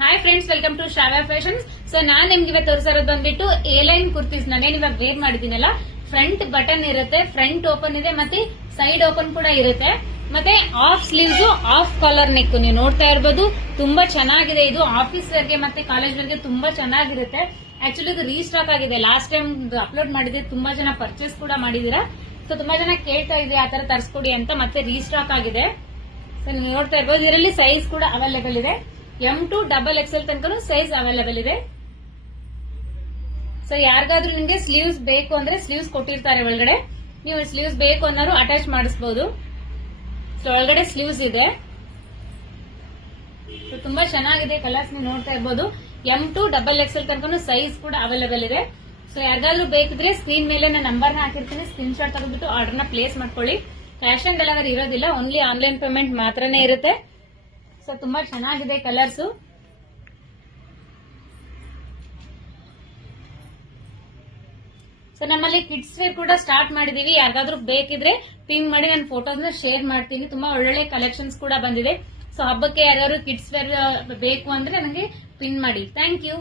Hi friends, welcome to Shravya fashions. So ನಾನ್ ನಿಮ್ಗೆ ಇವತ್ತು ತೋರಿಸಿರೋದು ಬಂದ್ಬಿಟ್ಟು ಎ ಲೈನ್ ಕುರ್ತೀಸ್ ನಾನೇನ್ ಇವಾಗ ವೇರ್ ಮಾಡಿದ್ದೀನಲ್ಲ. ಫ್ರಂಟ್ ಬಟನ್ ಇರುತ್ತೆ, ಫ್ರಂಟ್ ಓಪನ್ ಇದೆ, ಮತ್ತೆ ಸೈಡ್ ಓಪನ್ ಕೂಡ ಇರುತ್ತೆ. ಮತ್ತೆ half sleeves, half collar neck ನೀವು ನೋಡ್ತಾ ಇರಬಹುದು. ತುಂಬಾ ಚೆನ್ನಾಗಿದೆ. ಇದು ಆಫೀಸ್ ವೇರ್ಗೆ ಮತ್ತೆ ಕಾಲೇಜ್ ವೇರ್ಗೆ ತುಂಬಾ ಚೆನ್ನಾಗಿರುತ್ತೆ. ಆಕ್ಚುಲಿ ಇದು ರೀಸ್ಟಾಕ್ ಆಗಿದೆ. ಲಾಸ್ಟ್ ಟೈಮ್ ಅಪ್ಲೋಡ್ ಮಾಡಿದ್ರೆ ತುಂಬಾ ಜನ ಪರ್ಚೇಸ್ ಕೂಡ ಮಾಡಿದೀರಾ. ಸೊ ತುಂಬಾ ಜನ ಕೇಳ್ತಾ ಇದ್ರೆ ಆ ತರ ತರಿಸ್ಕೊಡಿ ಅಂತ. ಮತ್ತೆ ರೀಸ್ಟಾಕ್ ಆಗಿದೆ. ಸೊ ನೀವು ನೋಡ್ತಾ ಇರಬಹುದು. ಇದರಲ್ಲಿ ಸೈಜ್ ಕೂಡ ಅವೈಲೇಬಲ್ ಇದೆ. M2 XXL ತನಕ ಸೈಜ್ ಅವೈಲೇಬಲ್ ಇದೆ. ಸೊ ಯಾರಿಗಾದ್ರೂ ನಿಮ್ಗೆ ಸ್ಲೀವ್ಸ್ ಬೇಕು ಅಂದ್ರೆ ಸ್ಲೀವ್ಸ್ ಕೊಟ್ಟಿರ್ತಾರೆ ಒಳಗಡೆ. ನೀವು ಸ್ಲೀವ್ಸ್ ಬೇಕು ಅನ್ನೋರು ಅಟ್ಯಾಚ್ ಮಾಡಿಸಬಹುದು. ಸೊ ಒಳಗಡೆ ಸ್ಲೀವ್ಸ್ ಇದೆ. ಸೊ ತುಂಬಾ ಚೆನ್ನಾಗಿದೆ. ಕಲರ್ಸ್ ನೀವು ನೋಡ್ತಾ ಇರಬಹುದು. M2 XXL ತನಕ ಸೈಜ್ ಕೂಡ ಅವೈಲೇಬಲ್ ಇದೆ. ಸೊ ಯಾರಿಗಾದ್ರೂ ಬೇಕಿದ್ರೆ ಸ್ಕ್ರೀನ್ ಮೇಲೆ ನಾನು ನಂಬರ್ ನ ಹಾಕಿರ್ತೀನಿ. ಸ್ಕ್ರೀನ್ ಶಾಟ್ ತೆಗೆದ್ಬಿಟ್ಟು ಆರ್ಡರ್ ನ ಪ್ಲೇಸ್ ಮಾಡ್ಕೊಳ್ಳಿ. ಕ್ಯಾಶ್ ಆನ್ ಡೆಲಿವರಿ ಇರೋದಿಲ್ಲ, ಓನ್ಲಿ ಆನ್ಲೈನ್ ಪೇಮೆಂಟ್ ಮಾತ್ರನೇ ಇರುತ್ತೆ. ಸೊ ತುಂಬಾ ಚೆನ್ನಾಗಿದೆ ಕಲರ್ಸ್. ಸೊ ನಮ್ಮಲ್ಲಿ ಕಿಡ್ಸ್ ವೇರ್ ಕೂಡ ಸ್ಟಾರ್ಟ್ ಮಾಡಿದೀವಿ. ಯಾರಿಗಾದ್ರೂ ಬೇಕಿದ್ರೆ ಪಿನ್ ಮಾಡಿ ನಾನು ಫೋಟೋಸ್ ಶೇರ್ ಮಾಡ್ತೀನಿ. ತುಂಬಾ ಒಳ್ಳೊಳ್ಳೆ ಕಲೆಕ್ಷನ್ಸ್ ಕೂಡ ಬಂದಿದೆ. ಸೊ ಹಬ್ಬಕ್ಕೆ ಯಾರ್ಯಾರು ಕಿಡ್ಸ್ ವೇರ್ ಬೇಕು ಅಂದ್ರೆ ನನಗೆ ಪಿನ್ ಮಾಡಿ. Thank you.